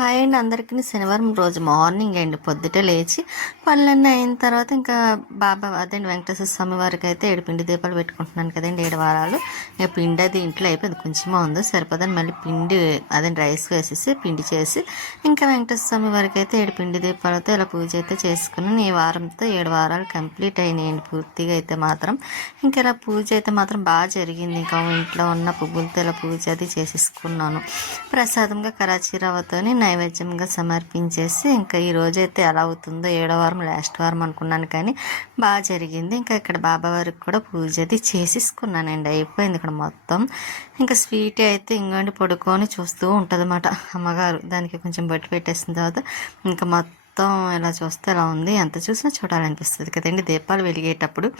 Hi అండి అందరికీ. శనివారం రోజు మార్నింగ్ అండి పొద్దుటే లేచి పనులన్నీ అయిన తర్వాత ఇంకా బాబా అదండి వెంకటేశ్వర స్వామి వారికి అయితే 7 పిండి దీపాలు పెట్టుకుంటున్నాను కదండి. 7 వారాలు ఇక పిండి అది ఇంట్లో అయిపోయింది, కొంచెమే ఉంది సరిపోదని మళ్ళీ పిండి అదండి రైస్ వేసేసి పిండి చేసి ఇంకా వెంకటేశ్వర స్వామి వారికి అయితే 7 పిండి దీపాలతో ఇలా పూజ అయితే చేసుకున్నాను. ఈ వారంతో 7 వారాలు కంప్లీట్ అయినాయండి పూర్తిగా అయితే మాత్రం. ఇంకా ఇలా పూజ అయితే మాత్రం బాగా జరిగింది. ఇంకా ఇంట్లో ఉన్న పువ్వులతో ఇలా పూజ అది చేసేసుకున్నాను. ప్రసాదంగా కరాచీ రవ్వతోని నైవేద్యంగా సమర్పించేసి ఇంకా ఈ రోజైతే ఎలా అవుతుందో 7వ వారం లాస్ట్ వారం అనుకున్నాను, కానీ బాగా జరిగింది. ఇంకా ఇక్కడ బాబావారికి కూడా పూజ అది చేసేసుకున్నానండి, అయిపోయింది ఇక్కడ మొత్తం. ఇంకా స్వీట్ అయితే ఇంకోండి పడుకొని చూస్తూ ఉంటుంది అన్నమాట అమ్మగారు. దానికి కొంచెం బొట్టు పెట్టేసిన తర్వాత ఇంకా మొత్తం ఇలా చూస్తే ఎలా ఉంది, ఎంత చూసినా చూడాలనిపిస్తుంది కదండి దీపాలు వెలిగేటప్పుడు.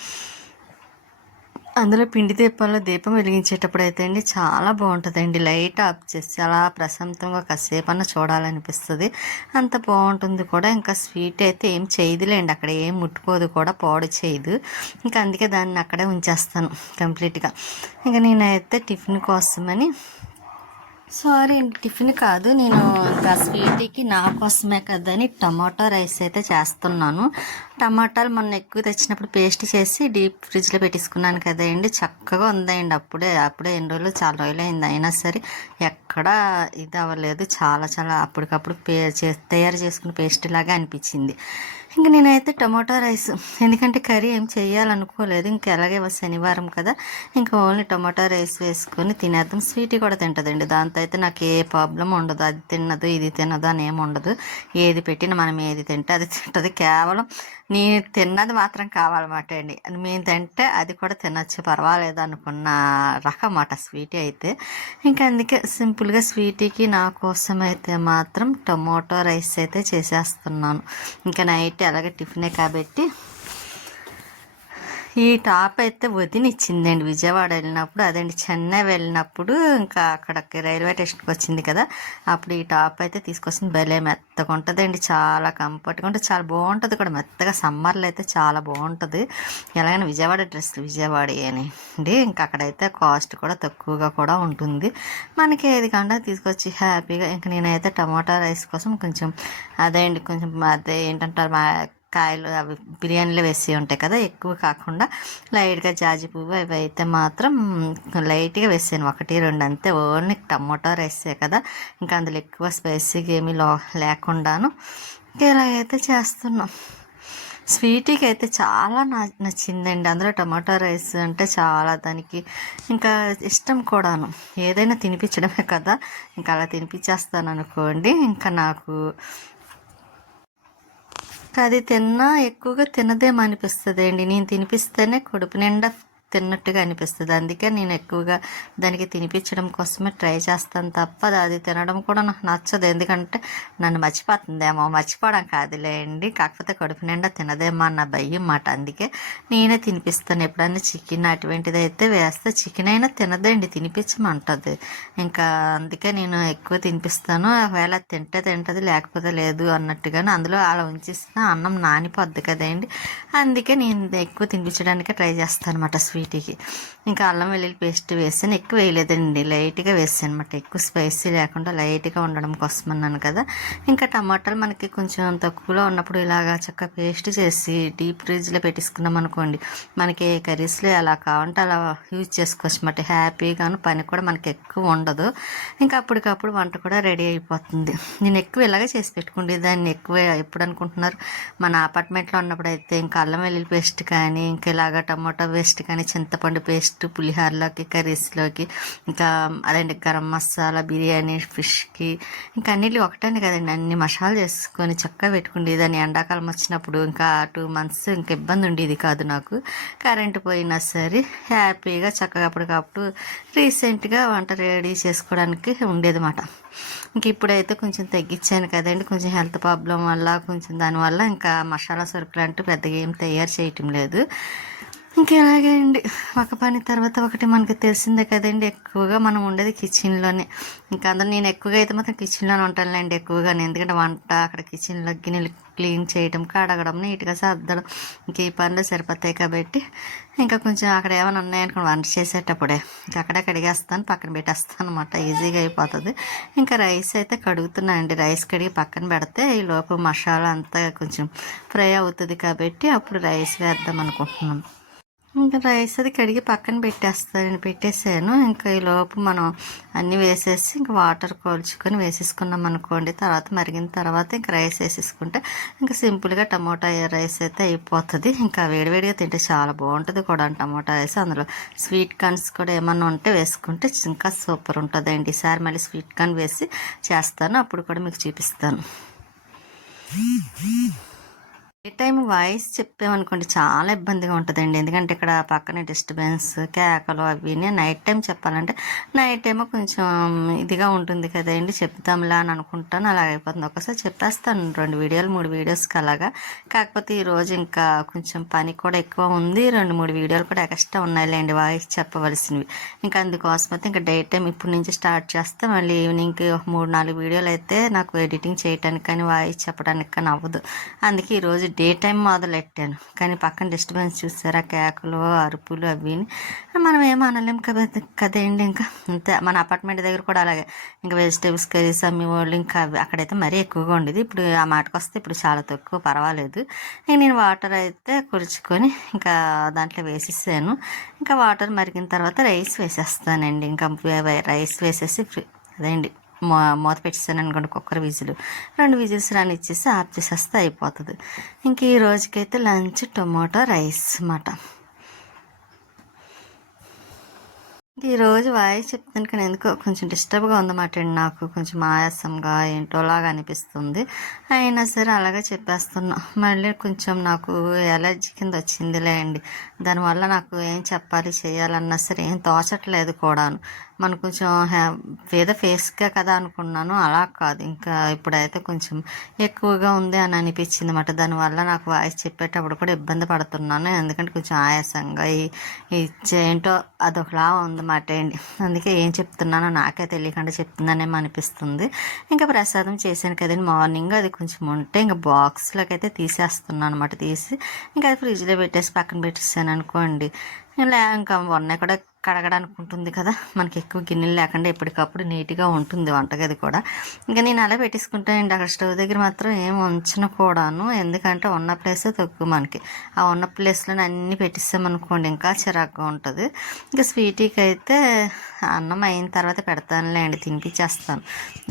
అందులో పిండి దీపాల్లో దీపం వెలిగించేటప్పుడు అయితే అండి చాలా బాగుంటుందండి. లైట్ ఆఫ్ చేసి అలా ప్రశాంతంగా కాసేపు అన్న చూడాలనిపిస్తుంది, అంత బాగుంటుంది కూడా. ఇంకా స్వీట్ అయితే ఏం చేయదులేండి, అక్కడ ఏం ముట్టుకోదు కూడా, పాడు చేయదు. ఇంకా అందుకే దాన్ని అక్కడే ఉంచేస్తాను కంప్లీట్గా. ఇంకా నేనైతే టిఫిన్ కోసమని సారీ అండి, టిఫిన్ కాదు, నేను ఇంకా స్వీట్కి నా కోసమే కదని టమాటో రైస్ అయితే చేస్తున్నాను. టమాటాలు మొన్న ఎక్కువ తెచ్చినప్పుడు పేస్ట్ చేసి డీప్ ఫ్రిడ్జ్లో పెట్టేసుకున్నాను కదండి, చక్కగా ఉందండి. అప్పుడే ఎన్ని రోజులు, చాలా రోజులు అయింది, అయినా సరే ఎక్కడా ఇది అవ్వలేదు. చాలా అప్పటికప్పుడు తయారు చేసుకున్న పేస్ట్ లాగా అనిపించింది. ఇంక నేనైతే టమాటో రైస్, ఎందుకంటే కర్రీ ఏం చేయాలనుకోలేదు. ఇంక ఎలాగే శనివారం కదా, ఇంకా ఓన్లీ టమాటో రైస్ వేసుకొని తినేద్దాం. స్వీట్ కూడా తింటుందండి, దాంతో అయితే నాకు ఏ ప్రాబ్లం ఉండదు. అది తిన్నదు ఇది తిన్నదు అని ఏమి ఉండదు. ఏది పెట్టినా మనం ఏది తింటే అది తింటుంది. కేవలం నేను తిన్నది మాత్రం కావాలన్నమాట అండి. మేము తింటే అది కూడా తినచ్చు, పర్వాలేదు అనుకున్న రకం అన్నమాట స్వీట్ అయితే. ఇంకా అందుకే సింపుల్గా స్వీట్కి నా కోసం అయితే మాత్రం టమాటో రైస్ అయితే చేసేస్తున్నాను. ఇంకా నైట్ అలాగే టిఫినే కాబట్టి. ఈ టాప్ అయితే వదినిచ్చిందండి విజయవాడ వెళ్ళినప్పుడు, అదండి చెన్నై వెళ్ళినప్పుడు. ఇంకా అక్కడికి రైల్వే స్టేషన్కి వచ్చింది కదా, అప్పుడు ఈ టాప్ అయితే తీసుకొచ్చింది. భలే మెత్తగా ఉంటుందండి, చాలా కంఫర్ట్గా ఉంటుంది, చాలా బాగుంటుంది కూడా మెత్తగా. సమ్మర్లో అయితే చాలా బాగుంటుంది. ఎలాగైనా విజయవాడ డ్రెస్సులు విజయవాడ అండి. ఇంకా అక్కడైతే కాస్ట్ కూడా తక్కువగా కూడా ఉంటుంది. మనకి ఏది కాండా తీసుకొచ్చి హ్యాపీగా. ఇంకా నేనైతే టమాటా రైస్ కోసం కొంచెం కొంచెం అదే ఏంటంటారు కాయలు అవి బిర్యానీలో వేసి ఉంటాయి కదా, ఎక్కువ కాకుండా లైట్గా జాజి పువ్వు అవి అయితే మాత్రం లైట్గా వేసాను, 1-2 అంతే. ఓన్లీ టమాటో రైసే కదా, ఇంకా అందులో ఎక్కువ స్పైసీగా ఏమీ లేకుండాను ఇలాగైతే చేస్తున్నాం. స్వీట్కి అయితే చాలా నచ్చిందండి. అందులో టమాటో రైస్ అంటే చాలా దానికి ఇంకా ఇష్టం కూడాను. ఏదైనా తినిపించడమే కదా, ఇంకా అలా తినిపించేస్తాను అనుకోండి. ఇంకా నాకు అది తిన్నా ఎక్కువగా తినదేమనిపిస్తుంది అండి. నేను తినిపిస్తేనే కడుపు నిండా తిన్నట్టుగా అనిపిస్తుంది. అందుకే నేను ఎక్కువగా దానికి తినిపించడం కోసమే ట్రై చేస్తాను తప్ప అది తినడం కూడా నాకు నచ్చదు. ఎందుకంటే నన్ను మర్చిపోతుందేమో, మర్చిపోవడం కాదులేండి, కాకపోతే కడుపు నిండా తినదేమో అన్న భయం మాట. అందుకే నేనే తినిపిస్తాను. ఎప్పుడైనా చికెన్ అటువంటిది అయితే వేస్తే చికెన్ అయినా తినదండి, తినిపించమంటుంది. ఇంకా అందుకే నేను ఎక్కువ తినిపిస్తాను. ఒకవేళ తింటది లేకపోతే లేదు అన్నట్టుగానే. అందులో అలా ఉంచేసిన అన్నం నానిపోద్ది కదండి, అందుకే నేను ఎక్కువ తినిపించడానికే ట్రై చేస్తాను అనమాట స్వీట్కి. ఇంకా అల్లం వెల్లుల్లి పేస్ట్ వేసాను, ఎక్కువ వేయలేదండి, లైట్గా వేసాను అనమాట. ఎక్కువ స్పైసీ లేకుండా లైట్గా ఉండడం కోసం అన్నాను కదా. ఇంకా టమాటాలు మనకి కొంచెం తక్కువలో ఉన్నప్పుడు ఇలాగా చక్కగా పేస్ట్ చేసి డీప్ ఫ్రిడ్జ్లో పెట్టేసుకున్నాం అనుకోండి, మనకి ఏ కర్రీస్లో ఎలా కావాలంటే అలా యూజ్ చేసుకోవచ్చు అన్నమాట. హ్యాపీగాను, పని కూడా మనకి ఎక్కువ ఉండదు. ఇంకా అప్పటికప్పుడు వంట కూడా రెడీ అయిపోతుంది. నేను ఎక్కువ ఇలాగే చేసి పెట్టుకుంటే దాన్ని ఎక్కువ ఎప్పుడు అనుకుంటున్నారు, మన అపార్ట్మెంట్లో ఉన్నప్పుడు అయితే ఇంకా అల్లం వెల్లుల్లి పేస్ట్ కానీ, ఇంకా ఇలాగ టమాటో పేస్ట్ కానీ, చింతపండు పేస్ట్ పులిహోరలోకి కర్రీస్లోకి, ఇంకా అదండి గరం మసాలా, బిర్యానీ, ఫిష్కి, ఇంకా అన్నిటి ఒకటని కదండి, అన్ని మసాలా చేసుకొని చక్కగా పెట్టుకుండి. దాన్ని ఎండాకాలం వచ్చినప్పుడు ఇంకా 2 months ఇంకా ఇబ్బంది ఉండేది కాదు నాకు. కరెంటు పోయినా సరే హ్యాపీగా చక్కగా అప్పటికప్పుడు రీసెంట్గా వంట రెడీ చేసుకోవడానికి ఉండేదన్నమాట. ఇంక ఇప్పుడైతే కొంచెం తగ్గించాను కదండి, కొంచెం హెల్త్ ప్రాబ్లం వల్ల, కొంచెం దానివల్ల ఇంకా మసాలా సరుకులు అంటూ పెద్దగా ఏం తయారు చేయటం లేదు. ఇంకా ఇలాగే అండి, ఒక పని తర్వాత ఒకటి మనకి తెలిసిందే కదండి. ఎక్కువగా మనం ఉండేది కిచెన్లోనే. ఇంకా అందులో నేను ఎక్కువగా అయితే మాత్రం కిచెన్లోనే ఉంటానులేండి ఎక్కువగానే. ఎందుకంటే వంట అక్కడ కిచెన్లో గిన్నెలు క్లీన్ చేయడం, కడగడం, నీట్గా సర్దడం, ఇంక ఈ పనులు సరిపోతాయి కాబట్టి ఇంకా కొంచెం అక్కడ ఏమైనా ఉన్నాయనుకోండి వంట చేసేటప్పుడే ఇంకా అక్కడే కడిగేస్తాను, పక్కన పెట్టేస్తాను అనమాట. ఈజీగా అయిపోతుంది. ఇంకా రైస్ అయితే కడుగుతున్నానండి. రైస్ కడిగి పక్కన పెడితే ఈ లోపు మసాలా అంతా కొంచెం ఫ్రై అవుతుంది కాబట్టి అప్పుడు రైస్ వేద్దాం అనుకుంటున్నాను. ఇంకా రైస్ అది కడిగి పక్కన పెట్టేసాను. ఇంకా ఈ లోపు మనం అన్నీ వేసేసి ఇంకా వాటర్ కోల్చుకొని వేసేసుకున్నాం అనుకోండి. తర్వాత మరిగిన తర్వాత ఇంకా రైస్ వేసేసుకుంటే ఇంకా సింపుల్గా టమోటా రైస్ అయితే అయిపోతుంది. ఇంకా వేడివేడిగా తింటే చాలా బాగుంటుంది కూడా టమోటా రైస్. అందులో స్వీట్ కార్న్స్ కూడా ఏమన్నా ఉంటే వేసుకుంటే ఇంకా సూపర్ ఉంటుందండి. ఈసారి మళ్ళీ స్వీట్ కార్న్ వేసి చేస్తాను, అప్పుడు కూడా మీకు చూపిస్తాను. ఏ టైం వాయిస్ చెప్పామనుకోండి చాలా ఇబ్బందిగా ఉంటుందండి. ఎందుకంటే ఇక్కడ పక్కన డిస్టర్బెన్స్, కేకలు అవి. నైట్ టైం చెప్పాలంటే నైట్ ఏమో కొంచెం ఇదిగా ఉంటుంది కదండి, చెప్తాంలా అని అనుకుంటాను, అలా అయిపోతుంది. ఒకసారి చెప్పేస్తాను 2 వీడియోలు 3 వీడియోస్కి అలాగా. కాకపోతే ఈరోజు ఇంకా కొంచెం పని కూడా ఎక్కువ ఉంది, 2-3 వీడియోలు కూడా ఎక్స్ట్రా ఉన్నాయిలేండి వాయిస్ చెప్పవలసినవి. ఇంకా అందుకోసం అయితే ఇంకా డే టైం ఇప్పుడు నుంచి స్టార్ట్ చేస్తే మళ్ళీ ఈవినింగ్కి 3-4 వీడియోలు అయితే నాకు ఎడిటింగ్ చేయడానికి కానీ వాయిస్ చెప్పడానికి కానీ అవ్వదు. అందుకే ఈరోజు డే టైం మొదలెట్టాను. కానీ పక్కన డిస్టర్బెన్స్ చూసారా, కేకలు అరుపులు అవి. మనం ఏం అనలేం కదండి. ఇంకా అంతే. మన అపార్ట్మెంట్ దగ్గర కూడా అలాగే ఇంకా వెజిటేబుల్స్ కర్రీస్ అమ్మి వాళ్ళు ఇంకా అక్కడైతే మరీ ఎక్కువగా ఉండేది. ఇప్పుడు ఆ మాటకు వస్తే ఇప్పుడు చాలా తక్కువ, పర్వాలేదు. ఇంక నేను వాటర్ అయితే కొలుచుకొని ఇంకా దాంట్లో వేసేసాను. ఇంకా వాటర్ మరిగిన తర్వాత రైస్ వేసేస్తానండి. ఇంకా రైస్ వేసేసి అదేండి మూత పెట్టేసాను అనుకోండి, కుక్కర్ విజిల్ 2 విజిల్స్ రానిచ్చేసి ఆఫ్ చేసేస్తే అయిపోతుంది. ఇంక ఈ రోజుకైతే లంచ్ టొమాటో రైస్ అన్నమాట. ఈరోజు వాయిస్ చెప్తాను కానీ ఎందుకో కొంచెం డిస్టర్బ్గా ఉందన్నమాట అండి. నాకు కొంచెం ఆయాసంగా ఏంటోలాగా అనిపిస్తుంది. అయినా సరే అలాగే చెప్పేస్తున్నా. మళ్ళీ కొంచెం నాకు ఎలర్జీ కింద వచ్చిందిలే అండి. దానివల్ల నాకు ఏం చెప్పాలి చేయాలన్నా సరే ఏం తోచట్లేదు కూడాను. మనం కొంచెం ఏదో ఫేస్గా కదా అనుకున్నాను, అలా కాదు. ఇంకా ఇప్పుడైతే కొంచెం ఎక్కువగా ఉంది అని అనిపించింది అన్నమాట. దానివల్ల నాకు వాయిస్ చెప్పేటప్పుడు కూడా ఇబ్బంది పడుతున్నాను. ఎందుకంటే కొంచెం ఆయాసంగా ఏంటో అదొకలా ఉందన్నమాట అండి. అందుకే ఏం చెప్తున్నానో నాకే తెలియకుండా చెప్తున్నానేమో అనిపిస్తుంది. ఇంకా ప్రసాదం చేశాను కదండి మార్నింగ్, అది కొంచెం ఉంటే ఇంకా బాక్స్లోకి అయితే తీసేస్తున్నాను అనమాట. తీసి ఇంకా అది ఫ్రిడ్జ్లో పెట్టేసి పక్కన పెట్టేసాను అనుకోండి. ఇలా ఇంకా ఉన్నాయి కూడా కడగడానికి ఉంటుంది కదా, మనకి ఎక్కువ గిన్నెలు లేకుండా ఎప్పటికప్పుడు నీట్గా ఉంటుంది వంటగది కూడా. ఇంకా నేను అలా పెట్టేసుకుంటానండి. అక్కడ స్టవ్ దగ్గర మాత్రం ఏం ఉంచను కూడాను. ఎందుకంటే ఉన్న ప్లేసే తక్కువ మనకి. ఆ ఉన్న ప్లేస్లో అన్నీ పెట్టిస్తామనుకోండి ఇంకా చిరాకుగా ఉంటుంది. ఇంకా స్వీటీకి అయితే అన్నం అయిన తర్వాత పెడతానులేండి, తినిపించేస్తాను.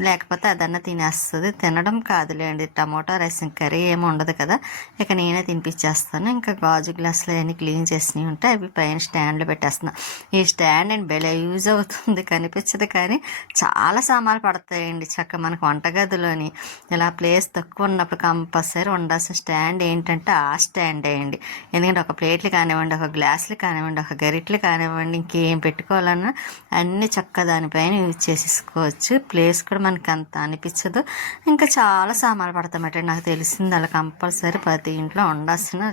లేకపోతే అదన్నా తినేస్తుంది. తినడం కాదులేండి, టమోటా రైస్ కర్రీ ఏమి ఉండదు కదా, ఇక నేనే తినిపించేస్తాను. ఇంకా గాజు గ్లాసులు అవన్నీ క్లీన్ చేసినవి ఉంటే అవి పైన స్టాండ్లో పెట్టేస్తున్నాను. ఈ స్టాండ్ అండ్ భలే యూజ్ అవుతుంది, కనిపించదు కానీ చాలా సామాన్లు పడతాయండి. చక్క మనకు వంటగదిలోని ఇలా ప్లేస్ తక్కువ ఉన్నప్పుడు కంపల్సరీ ఉండాల్సిన స్టాండ్ ఏంటంటే ఆ స్టాండ్ వేయండి. ఎందుకంటే ఒక ప్లేట్లు కానివ్వండి, ఒక గ్లాసులు కానివ్వండి, ఒక గరిట్లు కానివ్వండి, ఇంకేం పెట్టుకోవాలన్నా అన్నీ చక్క దానిపైన యూజ్ చేసేసుకోవచ్చు. ప్లేస్ కూడా మనకి అంత అనిపించదు. ఇంకా చాలా సామాన్లు పడతామట నాకు తెలిసింది. అలా కంపల్సరీ ప్రతి ఇంట్లో ఉండాల్సిన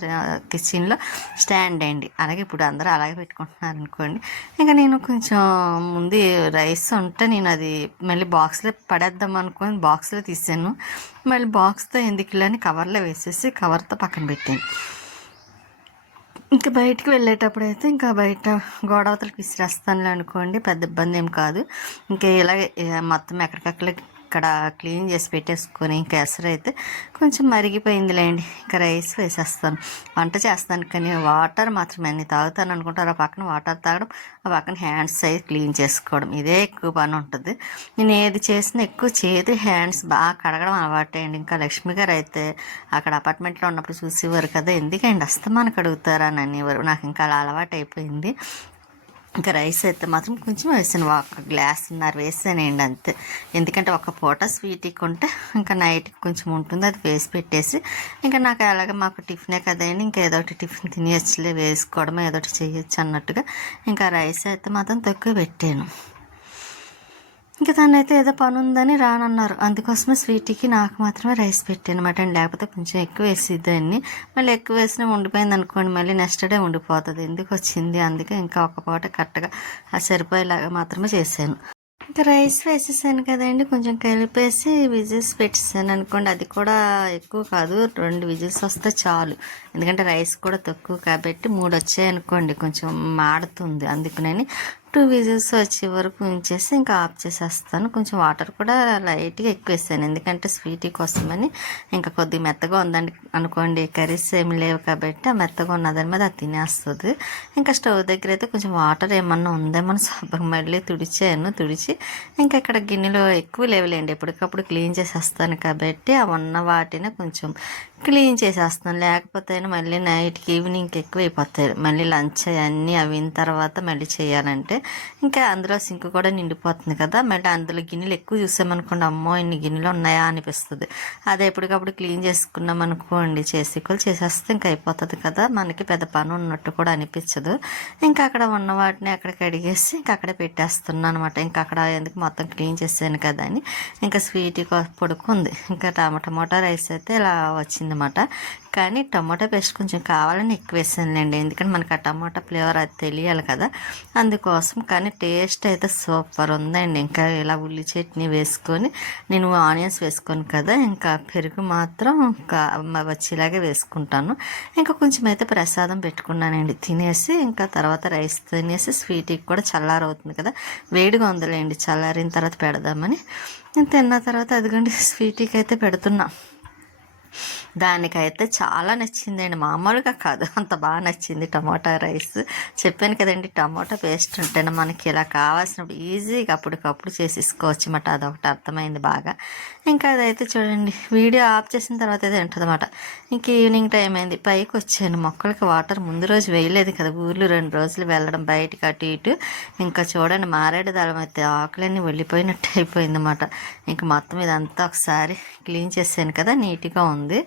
కిచెన్లో స్టాండ్ వేయండి. అలాగే ఇప్పుడు అందరూ అలాగే పెట్టుకుంటున్నారు అనుకోండి. ఇంకా నేను కొంచెం ముందు రైస్ ఉంటే నేను అది మళ్ళీ బాక్స్లో పడేద్దాం అనుకొని బాక్స్లో తీసాను. మళ్ళీ బాక్స్తో ఎందుకు అని కవర్లో వేసేసి కవర్తో పక్కన పెట్టాను. ఇంకా బయటికి వెళ్ళేటప్పుడు అయితే ఇంకా బయట గోడవతలకి విసిరేస్తానులే అనుకోండి, పెద్ద ఇబ్బంది ఏం కాదు. ఇంకా ఇలాగే మొత్తం ఎక్కడికక్కడ ఇక్కడ క్లీన్ చేసి పెట్టేసుకొని ఇంకా ఎసరు అయితే కొంచెం మరిగిపోయిందిలేండి. ఇంకా రైస్ వేసేస్తాను. వంట చేస్తాను కానీ వాటర్ మాత్రం అన్ని తాగుతాను అనుకుంటారు. ఆ పక్కన వాటర్ తాగడం, ఆ పక్కన హ్యాండ్స్ అయి క్లీన్ చేసుకోవడం, ఇదే ఎక్కువ పని ఉంటుంది. నేను ఏది చేసినా ఎక్కువ చేతి హ్యాండ్స్ బాగా కడగడం అలవాటండి. ఇంకా లక్ష్మి గారు అయితే అక్కడ అపార్ట్మెంట్లో ఉన్నప్పుడు చూసేవారు కదా, ఎందుకండి అస్తమానం కడుగుతారా అని అనేవారు. నాకు ఇంకా అలా అలవాటు అయిపోయింది. ఇంకా రైస్ అయితే మాత్రం కొంచెం వేసాను, 1 గ్లాసున్నర వేసానండి అంతే. ఎందుకంటే ఒక పూట స్వీట్కి ఉంటే ఇంకా నైట్కి కొంచెం ఉంటుంది, అది వేసి పెట్టేసి ఇంకా నాకు అలాగే మాకు టిఫినే కదండి, ఇంకా ఏదో ఒకటి టిఫిన్ తినేయచ్చులే, వేసుకోవడం ఏదో ఒకటి చేయొచ్చు అన్నట్టుగా ఇంకా రైస్ అయితే మాత్రం తక్కువ పెట్టాను. ఇంక తనైతే ఏదో పని ఉందని రానన్నారు. అందుకోసమే స్వీటీకి నాకు మాత్రమే రైస్ పెట్టాను అనమాట అండి. లేకపోతే కొంచెం ఎక్కువ వేసిద్దాన్ని. మళ్ళీ ఎక్కువ వేసినా ఉండిపోయింది అనుకోండి, మళ్ళీ నెక్స్ట్ డే ఉండిపోతుంది. ఎందుకు వచ్చింది, అందుకే ఇంకా ఒక పూట కరెక్ట్గా సరిపోయేలాగా మాత్రమే చేశాను. ఇంకా రైస్ వేసేసాను కదండి, కొంచెం కలిపేసి విజిల్స్ పెట్టేసాను అనుకోండి. అది కూడా ఎక్కువ కాదు, 2 విజిల్స్ వస్తే చాలు. ఎందుకంటే రైస్ కూడా తక్కువ కాబట్టి 3 వచ్చాయి అనుకోండి కొంచెం మాడుతుంది. అందుకని 2 విజిల్స్ వచ్చే వరకు ఉంచేసి ఇంకా ఆఫ్ చేసేస్తాను. కొంచెం వాటర్ కూడా లైట్గా ఎక్కువ వేసాను, ఎందుకంటే స్వీటీ కోసమని. ఇంకా కొద్దిగా మెత్తగా ఉందండి అనుకోండి, కర్రీస్ ఏమి లేవు కాబట్టి ఆ మెత్తగా ఉన్నదాని మీద అది తినేస్తుంది. ఇంకా స్టవ్ దగ్గర అయితే కొంచెం వాటర్ ఏమన్నా ఉందేమో శుభ్రం మళ్ళీ తుడిచి ఇంకా ఇక్కడ గిన్నెలో ఎక్కువ లేవులేండి, ఎప్పటికప్పుడు క్లీన్ చేసేస్తాను కాబట్టి ఆ ఉన్న వాటిని కొంచెం క్లీన్ చేసేస్తాను. లేకపోతే మళ్ళీ నైట్కి ఈవినింగ్కి ఎక్కువ అయిపోతాయి. మళ్ళీ లంచ్ అన్నీ అయిన తర్వాత మళ్ళీ చేయాలంటే ఇంకా అందులో సింక్ కూడా నిండిపోతుంది కదా. మళ్ళీ అందులో గిన్నెలు ఎక్కువ చూసామనుకోండి, అమ్మో ఇన్ని గిన్నెలు ఉన్నాయా అనిపిస్తుంది. అదే ఎప్పటికప్పుడు క్లీన్ చేసుకున్నాం అనుకోండి, చేసేస్తే ఇంకా అయిపోతుంది కదా, మనకి పెద్ద పని ఉన్నట్టు కూడా అనిపించదు. ఇంకా అక్కడ ఉన్న వాటిని అక్కడ కడిగేసి ఇంకా అక్కడే పెట్టేస్తున్నాను అనమాట. ఇంకా అక్కడ ఎందుకు మొత్తం క్లీన్ చేసాను కదా అని ఇంకా స్వీట్ పడుకుంది. ఇంకా టమాటా రైస్ అయితే ఇలా వచ్చిందన్నమాట. కానీ టమాటా పేస్ట్ కొంచెం కావాలని ఎక్కువ వేసానులేండి, ఎందుకంటే మనకు ఆ టమాటా ఫ్లేవర్ అది తెలియాలి కదా, అందుకోసం. కానీ టేస్ట్ అయితే సూపర్ ఉందండి. ఇంకా ఇలా ఉల్లి చట్నీ వేసుకొని, నేను ఆనియన్స్ వేసుకొని కదా, ఇంకా పెరుగు మాత్రం వచ్చేలాగే వేసుకుంటాను. ఇంకా కొంచెం అయితే ప్రసాదం పెట్టుకున్నానండి తినేసి. ఇంకా తర్వాత రైస్ తినేసి స్వీట్కి కూడా చల్లారవుతుంది కదా, వేడిగా ఉందిలేండి, చల్లారిన తర్వాత పెడదామని తిన్న తర్వాత అదిగోండి స్వీట్కి అయితే పెడుతున్నా. దానికైతే చాలా నచ్చిందండి, మామూలుగా కాదు, అంత బాగా నచ్చింది టమాటా రైస్. చెప్పాను కదండి, టమాటా పేస్ట్ ఉంటేనే మనకి ఇలా కావాల్సినప్పుడు ఈజీగా అప్పటికప్పుడు చేసేసుకోవచ్చు అన్నమాట. అదొకటి అర్థమైంది బాగా. ఇంకా అదైతే చూడండి, వీడియో ఆఫ్ చేసిన తర్వాత అయితే ఉంటుందన్నమాట. ఇంక ఈవినింగ్ టైం అయింది, పైకి వచ్చాను. మొక్కలకి వాటర్ ముందు రోజు వేయలేదు కదా, ఊర్లు 2 రోజులు వెళ్ళడం బయటికి అటు ఇటు. ఇంకా చూడండి మారేడు దళం అయితే ఆకులన్నీ వెళ్ళిపోయినట్టు అయిపోయిందన్నమాట. ఇంక మొత్తం ఇదంతా ఒకసారి క్లీన్ చేశాను కదా, నీట్గా ఉంది.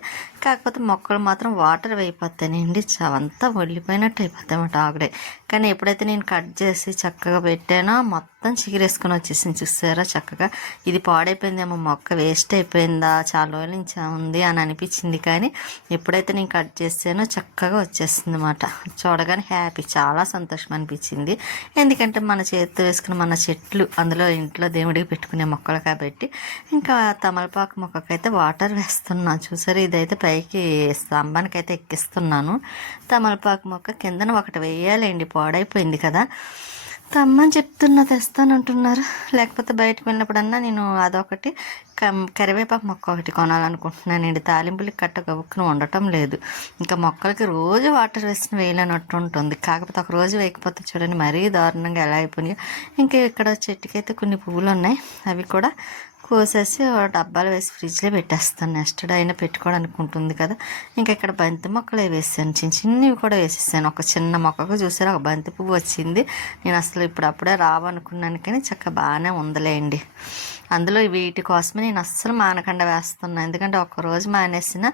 కాకపోతే మొక్కలు మాత్రం వాటర్ అయిపోతాయండి, అంతా వదిలిపోయినట్టు అయిపోతాయి అన్నమాట ఆకుడే. కానీ ఎప్పుడైతే నేను కట్ చేసి చక్కగా పెట్టానో మొత్తం చిగురేసుకొని వచ్చేసింది. చూసారా చక్కగా. ఇది పాడైపోయిందేమో, మొక్క వేస్ట్ అయిపోయిందా, చాలా రోజుల నుంచి ఉంది అని అనిపించింది. కానీ ఎప్పుడైతే నేను కట్ చేసానో చక్కగా వచ్చేస్తుంది అన్నమాట. చూడగానే హ్యాపీ, చాలా సంతోషం అనిపించింది. ఎందుకంటే మన చేతితో వేసుకున్న మన చెట్లు, అందులో ఇంట్లో దేవుడికి పెట్టుకునే మొక్కలు కాబట్టి. ఇంకా తమలపాకు మొక్కకైతే వాటర్ వేస్తున్నా. చూసారు, ఇదైతే పైకి స్తంభానికి అయితే ఎక్కిస్తున్నాను. తమలపాకు మొక్క కిందన ఒకటి వేయాలండి, పాడైపోయింది కదా. తమ్మని చెప్తున్నా, తెస్తానంటున్నారు. లేకపోతే బయటకు వెళ్ళినప్పుడన్నా నేను అదొకటి కరివేపాకు మొక్క ఒకటి కొనాలనుకుంటున్నానండి. తాలింపులకి కట్ట గబుక్కును ఉండటం లేదు. ఇంకా మొక్కలకి రోజు వాటర్ వేసిన వేయలేనట్టు ఉంటుంది. కాకపోతే ఒక రోజు వేయకపోతే చూడండి మరీ దారుణంగా ఎలా అయిపోయినాయో. ఇంకా ఇక్కడ చెట్టుకైతే కొన్ని పువ్వులు ఉన్నాయి, అవి కూడా కోసేసి డబ్బాలు వేసి ఫ్రిడ్జ్లో పెట్టేస్తాను. నెక్స్ట్ డే అయినా పెట్టుకోవడానికి ఉంటుంది కదా. ఇంకా ఇక్కడ బంతి మొక్కలు వేసాను, చిన్నవి కూడా వేసేసాను. ఒక చిన్న మొక్కకు చూసారు ఒక బంతి పువ్వు వచ్చింది. నేను అసలు ఇప్పుడప్పుడే రావనుకున్నాను, కానీ చక్కగా బాగానే ఉందలేండి. అందులో వీటి కోసమే నేను అస్సలు మానకుండా వేస్తున్నాను, ఎందుకంటే ఒక్కరోజు మానేసిన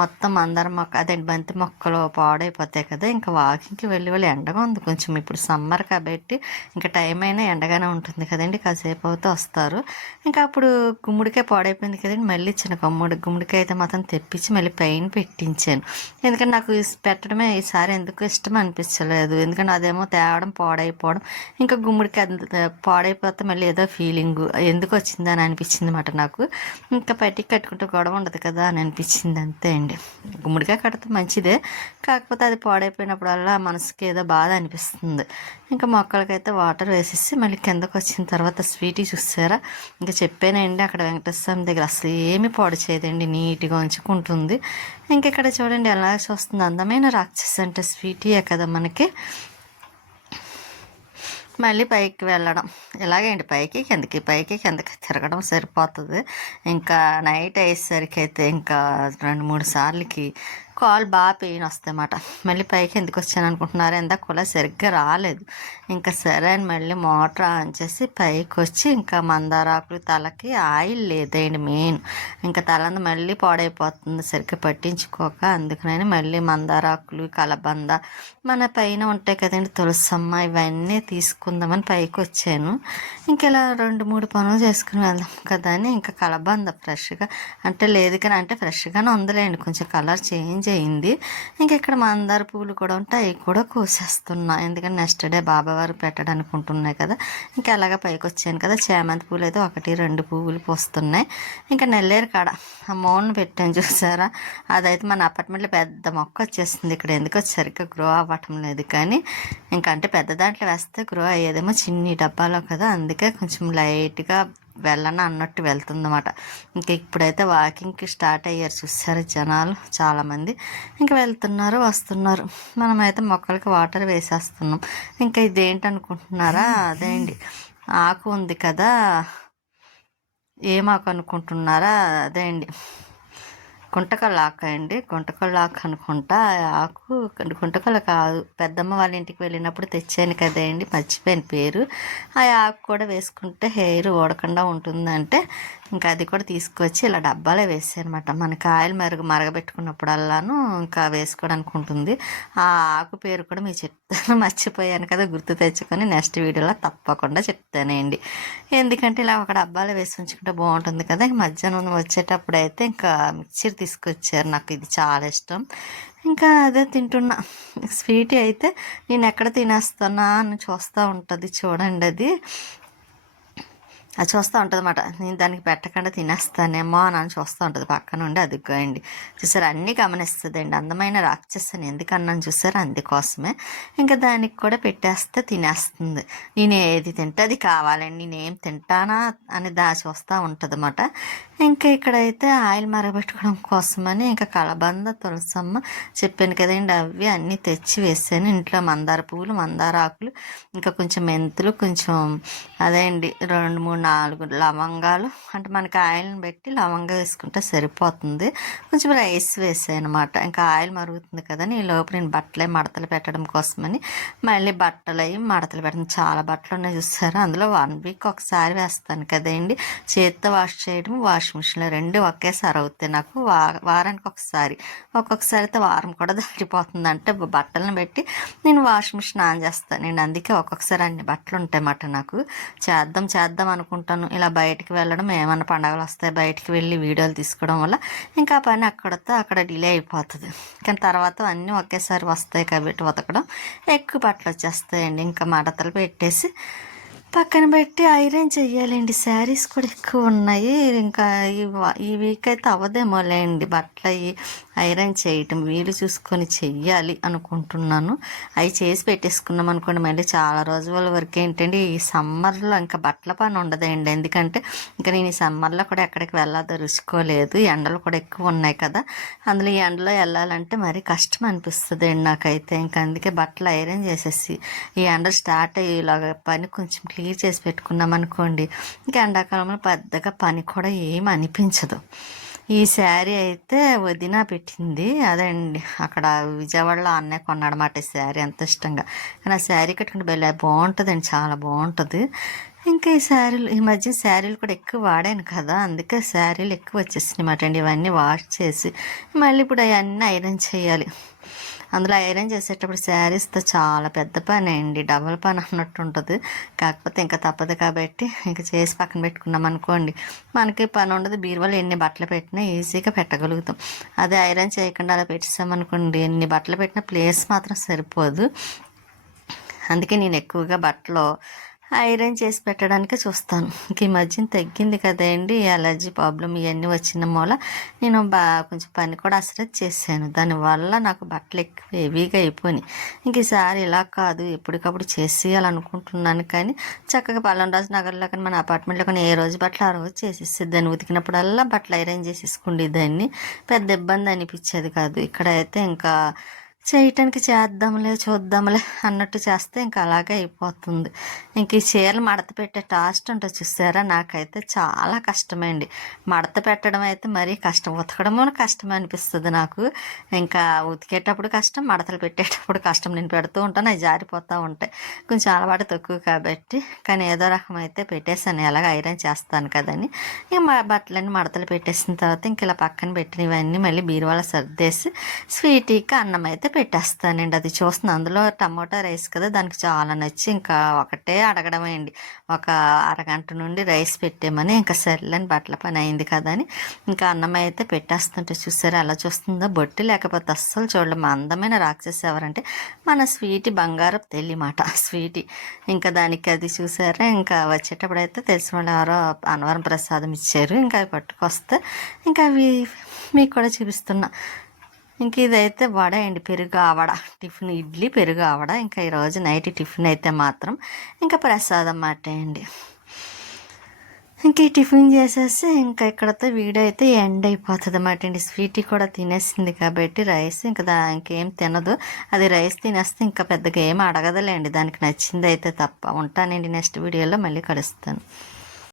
మొత్తం అందరం మొక్క అదే బంతి మొక్కలు పాడైపోతాయి కదా. ఇంకా వాకింగ్కి వెళ్ళి ఎండగా ఉంది కొంచెం, ఇప్పుడు సమ్మర్ కాబట్టి ఇంకా టైం అయినా ఎండగానే ఉంటుంది కదండి. కాసేపు అవుతూ వస్తారు. ఇంకా అప్పుడు గుమ్మడికాయ పాడైపోయింది కదండి, మళ్ళీ చిన్న గుమ్మడికాయ అయితే మాత్రం తెప్పించి మళ్ళీ పైన పెట్టించాను. ఎందుకంటే నాకు పెట్టడమే ఈసారి ఎందుకు ఇష్టం అనిపించలేదు, ఎందుకంటే అదేమో తేవడం పాడైపోవడం, ఇంకా గుమ్మడికాయ పాడైపోతే మళ్ళీ ఏదో ఫీలింగ్ ఎందుకు వచ్చిందని అనిపించింది అన్నమాట నాకు. ఇంకా పట్టికి కట్టుకుంటే గొడవ ఉండదు కదా అని అనిపించింది, అంతే అండి. గుమ్మడికాయ కడితే మంచిదే, కాకపోతే అది పాడైపోయినప్పుడల్లా మనసుకి ఏదో బాధ అనిపిస్తుంది. ఇంకా మొక్కలకైతే వాటర్ వేసేసి మళ్ళీ కిందకు వచ్చిన తర్వాత స్వీటీ చూసారా, ఇంకా చెప్పానండి అక్కడ వెంకటేశ్వర స్వామి దగ్గర అసలు ఏమి పాడు చేయదండి, నీట్గా ఉంచుకుంటుంది. ఇంకెక్కడ చూడండి ఎలా చూస్తుంది, అందమైన రాక్షసి అంటే స్వీటీయే కదా మనకి. మళ్ళీ పైకి వెళ్ళడం ఇలాగే అండి, పైకి కిందకి తిరగడం సరిపోతుంది. ఇంకా నైట్ అయ్యేసరికి అయితే ఇంకా 2-3 సార్లకి కాళ్ళు బాగా పెయిన్ వస్తాయన్నమాట. మళ్ళీ పైకి ఎందుకు వచ్చాను అనుకుంటున్నారు, ఎంత కూడా సరిగ్గా రాలేదు. ఇంకా సరే అని మళ్ళీ మోటార్ ఆన్ చేసి పైకి వచ్చి ఇంకా మందారాకులు తలకి ఆయిల్ లేదండి మెయిన్. ఇంకా తలంతా మళ్ళీ పాడైపోతుంది సరిగ్గా పట్టించుకోక. అందుకని మళ్ళీ మందారాకులు, కలబంద, మన పైన ఉంటాయి కదండి తులసమ్మ, ఇవన్నీ తీసుకుందామని పైకి వచ్చాను. ఇంకెలా 2-3 పనులు చేసుకుని వెళ్దాం కదా అని ఇంకా కలబంద ఫ్రెష్గా అంటే లేదు కానీ అంటే ఫ్రెష్గానే ఉందిలేండి, కొంచెం కలర్ చేంజ్ అయింది. ఇంక ఇక్కడ మందార పువ్వులు కూడా ఉంటాయి, అవి కూడా కోసేస్తున్నా. ఎందుకంటే నెక్స్ట్ డే బాబావారు పెట్టడానికి ఉంటున్నాయి కదా. ఇంకా అలాగా పైకి వచ్చాను కదా. చేమంతి పూలు అయితే 1-2 పువ్వులు పోస్తున్నాయి. ఇంకా నెల్లేరు కాడ ఆ మౌన్ పెట్టాను చూసారా, అదైతే మన అపార్ట్మెంట్లో పెద్ద మొక్క వచ్చేస్తుంది. ఇక్కడ ఎందుకో సరిగ్గా గ్రో అవ్వటం లేదు, కానీ ఇంకా అంటే పెద్ద దాంట్లో వేస్తే గ్రో అయ్యేదేమో చిన్ని డబ్బాలో కదా, అందుకే కొంచెం లైట్గా వెళ్ళను అన్నట్టు వెళ్తుందన్నమాట. ఇంకా ఇప్పుడైతే వాకింగ్కి స్టార్ట్ అయ్యారు చూసారు జనాలు చాలామంది. ఇంకా వెళ్తున్నారు వస్తున్నారు. మనమైతే మొక్కలకి వాటర్ వేసేస్తున్నాం. ఇంకా ఇదేంటనుకుంటున్నారా, అదే అండి ఆకు ఉంది కదా, ఏమాకు అనుకుంటున్నారా, అదే అండి గుంటకల్ల ఆకు అండి, గుంటకల్ల ఆకు అనుకుంటా. ఆకు గుంటకల్ల కాదు, పెద్దమ్మ వాళ్ళ ఇంటికి వెళ్ళినప్పుడు తెచ్చాను కదండి, మర్చిపోయిన పేరు. ఆ ఆకు కూడా వేసుకుంటే హెయిర్ ఊడకుండా ఉంటుందంటే ఇంకా అది కూడా తీసుకొచ్చి ఇలా డబ్బాలో వేసాను అనమాట. మనకి ఆయిల్ మరగబెట్టుకున్నప్పుడల్లాను ఇంకా వేసుకోవడానికి ఉంటుంది. ఆ ఆకు పేరు కూడా మీకు చెప్తాను, మర్చిపోయాను కదా, గుర్తు తెచ్చుకొని నెక్స్ట్ వీడియోలో తప్పకుండా చెప్తానండి. ఎందుకంటే ఇలా ఒక డబ్బాలో వేసి ఉంచుకుంటే బాగుంటుంది కదా. మధ్యాహ్నం వచ్చేటప్పుడు అయితే ఇంకా మిక్చర్ తీసుకొచ్చారు, నాకు ఇది చాలా ఇష్టం. ఇంకా అదే తింటున్నా. స్వీట్ అయితే నేను ఎక్కడ తినేస్తానా అని చూస్తూ ఉంటుంది చూడండి, అది చూస్తూ ఉంటుంది అన్నమాట. నేను దానికి పెట్టకుండా తినేస్తానేమో అని చూస్తూ ఉంటుంది పక్కన ఉండి. అదిగోండి చూసారు, అన్నీ గమనిస్తుందండి. అందమైన రాక్షసుని ఎందుకన్నాను చూసారు, అందుకోసమే. ఇంకా దానికి కూడా పెట్టేస్తే తినేస్తుంది. నేను ఏది తింటే అది కావాలండి, నేనేం తింటానా అని చూస్తూ ఉంటుంది అన్నమాట. ఇంకా ఇక్కడైతే ఆయిల్ మరగబెట్టుకోవడం కోసమని ఇంకా కలబంద, తులసమ్మ చెప్పాను కదండి, అవి అన్నీ తెచ్చి వేసాను. ఇంట్లో మందార పువ్వులు, మందార ఆకులు, ఇంకా కొంచెం మెంతులు, కొంచెం అదే అండి 2-3-4 లవంగాలు, అంటే మనకి ఆయిల్ని బట్టి లవంగా వేసుకుంటే సరిపోతుంది. కొంచెం రైస్ వేసాను అనమాట. ఇంకా ఆయిల్ మరుగుతుంది కదా, ఈ లోపు నేను బట్టలే మడతలు పెట్టడం కోసమని మళ్ళీ బట్టలు అవి మడతలు పెట్టడం. చాలా బట్టలు ఉన్నాయి చూసారు, అందులో 1 వీక్ ఒకసారి వేస్తాను కదండి. చేత్తో వాష్ చేయడం, వాషింగ్ మిషన్లో 2 ఒకేసారి అవుతాయి నాకు. వారానికి ఒకసారి, ఒక్కొక్కసారి అయితే వారం కూడా దాటిపోతుంది. అంటే బట్టలను బట్టి నేను వాషింగ్ మిషన్ ఆన్ చేస్తాను. నేను అందుకే ఒక్కొక్కసారి అన్ని బట్టలు ఉంటాయన్నమాట నాకు. చేద్దాం అనుకుంటాను. ఇలా బయటికి వెళ్ళడం, ఏమన్నా పండగలు వస్తాయి బయటికి వెళ్ళి వీడియోలు తీసుకోవడం వల్ల ఇంకా ఆ పని అక్కడ డిలే అయిపోతుంది. కానీ తర్వాత అన్నీ ఒకేసారి వస్తాయి కాబట్టి ఉతకడం ఎక్కువ బట్టలు వచ్చేస్తాయండి. ఇంకా మడతలు పెట్టేసి పక్కన పెట్టి ఐరన్ చెయ్యాలండి. శారీస్ కూడా ఎక్కువ ఉన్నాయి. ఇంకా ఈ వీక్ అయితే అవ్వదేమోలేండి బట్టలు అవి ఐరన్ చేయటం, వీలు చూసుకొని చెయ్యాలి అనుకుంటున్నాను. అవి చేసి పెట్టేసుకున్నాం అనుకోండి మళ్ళీ చాలా రోజుల వరకు ఏంటండి ఈ సమ్మర్లో ఇంకా బట్టల పని ఉండదండి. ఎందుకంటే ఇంకా నేను ఈ సమ్మర్లో కూడా ఎక్కడికి వెళ్ళదలుచుకోలేదు. ఎండలు కూడా ఎక్కువ ఉన్నాయి కదా, అందులో ఈ ఎండలో వెళ్ళాలంటే మరీ కష్టం అనిపిస్తుంది అండి నాకైతే. ఇంకా అందుకే బట్టలు ఐరన్ చేసేసి ఈ ఎండ స్టార్ట్ అయ్యేలాగా పని కొంచెం క్లియర్ చేసి పెట్టుకున్నాం అనుకోండి, ఇంకా ఎండాకాలంలో పెద్దగా పని కూడా ఏమి అనిపించదు. ఈ శారీ అయితే వదిన పెట్టింది, అదే అండి అక్కడ విజయవాడలో అన్నయ్య కొన్నాడన్నమాట ఈ శారీ ఎంత ఇష్టంగా. కానీ ఆ శారీ కట్టుకుంటే భలే బాగుంటుందండి, చాలా బాగుంటుంది. ఇంకా ఈ మధ్య శారీలు కూడా ఎక్కువ వాడాను కదా, అందుకే శారీలు ఎక్కువ వచ్చేసినాయి అన్నమాట అండి. ఇవన్నీ వాష్ చేసి మళ్ళీ ఇప్పుడు అవన్నీ ఐరన్ చేయాలి. అందులో ఐరన్ చేసేటప్పుడు శారీస్తో చాలా పెద్ద పని అండి, డబుల్ పని అన్నట్టు ఉంటుంది. కాకపోతే ఇంకా తప్పదు కాబట్టి ఇంకా చేసి పక్కన పెట్టుకున్నాం అనుకోండి, మనకి పని ఉండదు. బీరువాలో ఎన్ని బట్టలు పెట్టినా ఈజీగా పెట్టగలుగుతాం. అదే ఐరన్ చేయకుండా అలా పెట్టేసామనుకోండి, ఎన్ని బట్టలు పెట్టినా ప్లేస్ మాత్రం సరిపోదు. అందుకే నేను ఎక్కువగా బట్టలు ఐరన్ చేసి పెట్టడానికే చూస్తాను. ఇంక ఈ మధ్యన తగ్గింది కదండి అలర్జీ ప్రాబ్లం ఇవన్నీ వచ్చిన మూల నేను కొంచెం పని కూడా అసలు చేశాను. దానివల్ల నాకు బట్టలు ఎక్కువ హెవీగా అయిపోయినాయి. ఇంక ఈసారి ఇలా కాదు, ఎప్పటికప్పుడు చేసేయాలనుకుంటున్నాను. కానీ చక్కగా పల్లంరాజు నగర్లో కానీ మన అపార్ట్మెంట్లో కానీ ఏ రోజు బట్టలు ఆ రోజు చేసేసేది. దాన్ని ఉతికినప్పుడల్లా బట్టలు ఐరన్ చేసేసుకుండే దాన్ని, పెద్ద ఇబ్బంది అనిపించేది కాదు. ఇక్కడైతే ఇంకా చేయటానికి చేద్దాంలే చూద్దాంలే అన్నట్టు చేస్తే ఇంకా అలాగే అయిపోతుంది. ఇంక ఈ చీరలు మడత పెట్టే టాస్ట్ ఉంటుంది చూసారా, నాకైతే చాలా కష్టమండి. మడత పెట్టడం అయితే మరీ కష్టం, ఉతకడము కష్టమే అనిపిస్తుంది నాకు. ఇంకా ఉతికేటప్పుడు కష్టం, మడతలు పెట్టేటప్పుడు కష్టం. నేను పెడుతూ ఉంటాను, అవి జారిపోతూ ఉంటాయి. కొంచెం అలవాటు తక్కువ కాబట్టి, కానీ ఏదో రకం అయితే పెట్టేశాను, ఎలాగ ఐరన్ చేస్తాను కదని. ఇక మా బట్టలన్నీ మడతలు పెట్టేసిన తర్వాత ఇంక ఇలా పక్కన పెట్టినవన్నీ మళ్ళీ బీరువాలో సర్దేసి స్వీటీకి అన్నం అయితే పెట్టేస్తానండి. అది చూస్తుంది, అందులో టమోటా రైస్ కదా, దానికి చాలా నచ్చి ఇంకా ఒకటే అడగడమే అండి, ఒక అరగంట నుండి రైస్ పెట్టేమని. ఇంకా సర్లేని బట్టల పని అయింది కదా అని ఇంకా అన్నం అయితే పెట్టేస్తుంటే చూసారా అలా చూస్తుందో, బొట్టి లేకపోతే అస్సలు చూడలేము. అందమైన రాక్షసి ఎవరంటే మన స్వీటీ, బంగారపు తల్లి మాట స్వీటీ. ఇంకా దానికి అది చూసారా, ఇంకా వచ్చేటప్పుడు అయితే తెలిసిన వాళ్ళు ఎవరో అన్నవరం ప్రసాదం ఇచ్చారు, ఇంకా అవి పట్టుకొస్తే ఇంకా అవి మీకు కూడా చూపిస్తున్నా. ఇంక ఇదైతే వడ అండి, పెరుగు ఆవడ టిఫిన్, ఇడ్లీ పెరుగు ఆవడ. ఇంకా ఈరోజు నైట్ టిఫిన్ అయితే మాత్రం ఇంకా ప్రసాదం మాట అండి. ఇంక ఈ టిఫిన్ చేసేసి ఇంకా ఇక్కడతో వీడియో అయితే ఎండ్ అయిపోతుంది అన్నమాట అండి. స్వీటీ కూడా తినేసింది కాబట్టి రైస్ ఇంకా ఇంకేం తినదు, అది రైస్ తినేస్తే ఇంకా పెద్దగా ఏం అడగదులేండి, దానికి నచ్చింది అయితే తప్ప. ఉంటానండి, నెక్స్ట్ వీడియోలో మళ్ళీ కలుస్తాను.